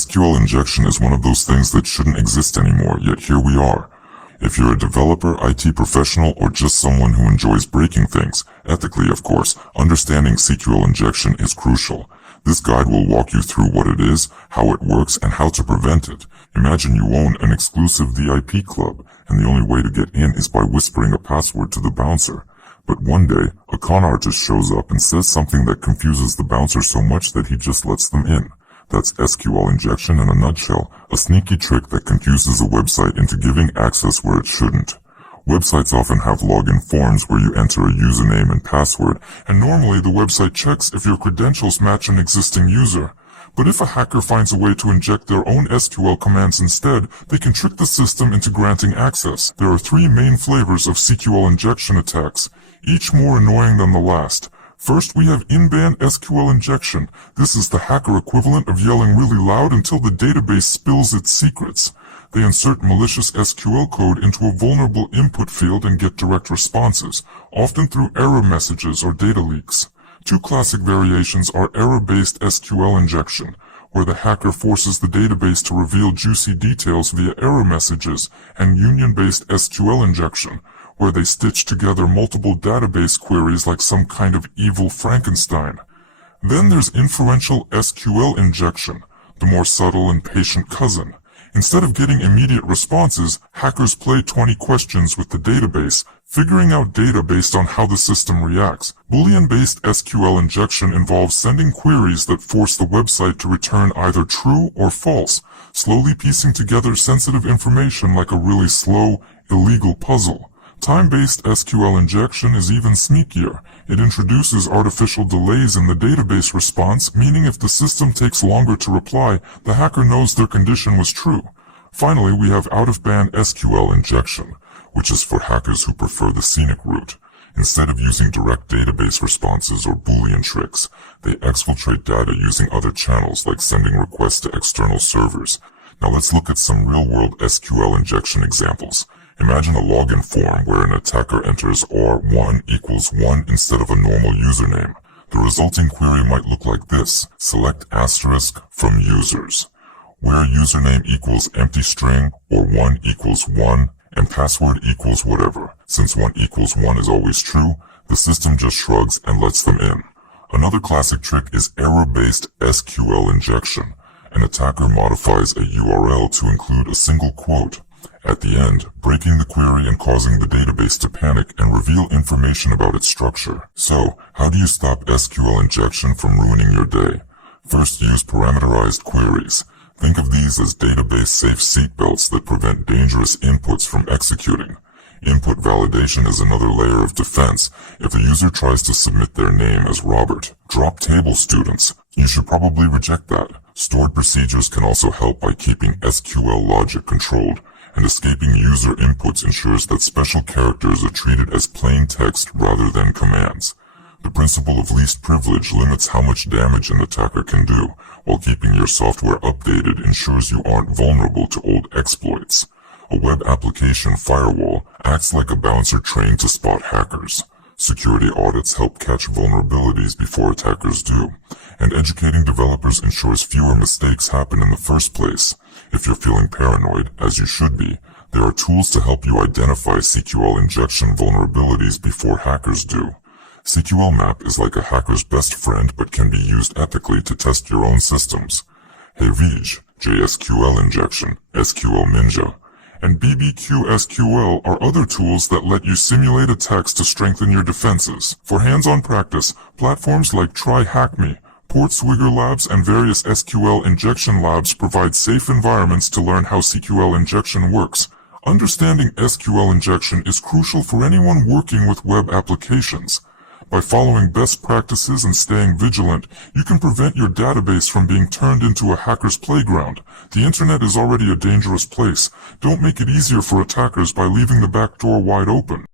SQL injection is one of those things that shouldn't exist anymore, yet here we are. If you're a developer, IT professional, or just someone who enjoys breaking things, ethically of course, understanding SQL injection is crucial. This guide will walk you through what it is, how it works, and how to prevent it. Imagine you own an exclusive VIP club, and the only way to get in is by whispering a password to the bouncer. But one day, a con artist shows up and says something that confuses the bouncer so much that he just lets them in. That's SQL injection in a nutshell, a sneaky trick that confuses a website into giving access where it shouldn't. Websites often have login forms where you enter a username and password, and normally the website checks if your credentials match an existing user. But if a hacker finds a way to inject their own SQL commands instead, they can trick the system into granting access. There are three main flavors of SQL injection attacks, each more annoying than the last. First, we have in-band SQL injection. This is the hacker equivalent of yelling really loud until the database spills its secrets. They insert malicious SQL code into a vulnerable input field and get direct responses, often through error messages or data leaks. Two classic variations are error-based SQL injection, where the hacker forces the database to reveal juicy details via error messages, and union-based SQL injection, where they stitch together multiple database queries like some kind of evil Frankenstein. Then there's inferential SQL injection, the more subtle and patient cousin. Instead of getting immediate responses, hackers play 20 questions with the database, figuring out data based on how the system reacts. Boolean-based SQL injection involves sending queries that force the website to return either true or false, slowly piecing together sensitive information like a really slow, illegal puzzle. Time-based SQL injection is even sneakier. It introduces artificial delays in the database response, meaning if the system takes longer to reply, the hacker knows their condition was true. Finally, we have out-of-band SQL injection, which is for hackers who prefer the scenic route. Instead of using direct database responses or Boolean tricks, they exfiltrate data using other channels like sending requests to external servers. Now let's look at some real-world SQL injection examples. Imagine a login form where an attacker enters R1 equals 1 instead of a normal username. The resulting query might look like this. Select asterisk from users, where username equals empty string or 1 equals 1 and password equals whatever. Since 1 equals 1 is always true, the system just shrugs and lets them in. Another classic trick is error-based SQL injection. An attacker modifies a URL to include a single quote at the end, breaking the query and causing the database to panic and reveal information about its structure. So, how do you stop SQL injection from ruining your day? First, use parameterized queries. Think of these as database-safe seatbelts that prevent dangerous inputs from executing. Input validation is another layer of defense. If a user tries to submit their name as Robert, drop table students, you should probably reject that. Stored procedures can also help by keeping SQL logic controlled, and escaping user inputs ensures that special characters are treated as plain text rather than commands. The principle of least privilege limits how much damage an attacker can do, while keeping your software updated ensures you aren't vulnerable to old exploits. A web application firewall acts like a bouncer trained to spot hackers. Security audits help catch vulnerabilities before attackers do, and educating developers ensures fewer mistakes happen in the first place. If you're feeling paranoid, as you should be, there are tools to help you identify SQL injection vulnerabilities before hackers do. SQL Map is like a hacker's best friend but can be used ethically to test your own systems. HeyVij, JSQL injection, SQL Ninja, and BBQSQL are other tools that let you simulate attacks to strengthen your defenses. For hands-on practice, platforms like TryHackMe, Portswigger Labs, and various SQL injection labs provide safe environments to learn how SQL injection works. Understanding SQL injection is crucial for anyone working with web applications. By following best practices and staying vigilant, you can prevent your database from being turned into a hacker's playground. The internet is already a dangerous place. Don't make it easier for attackers by leaving the back door wide open.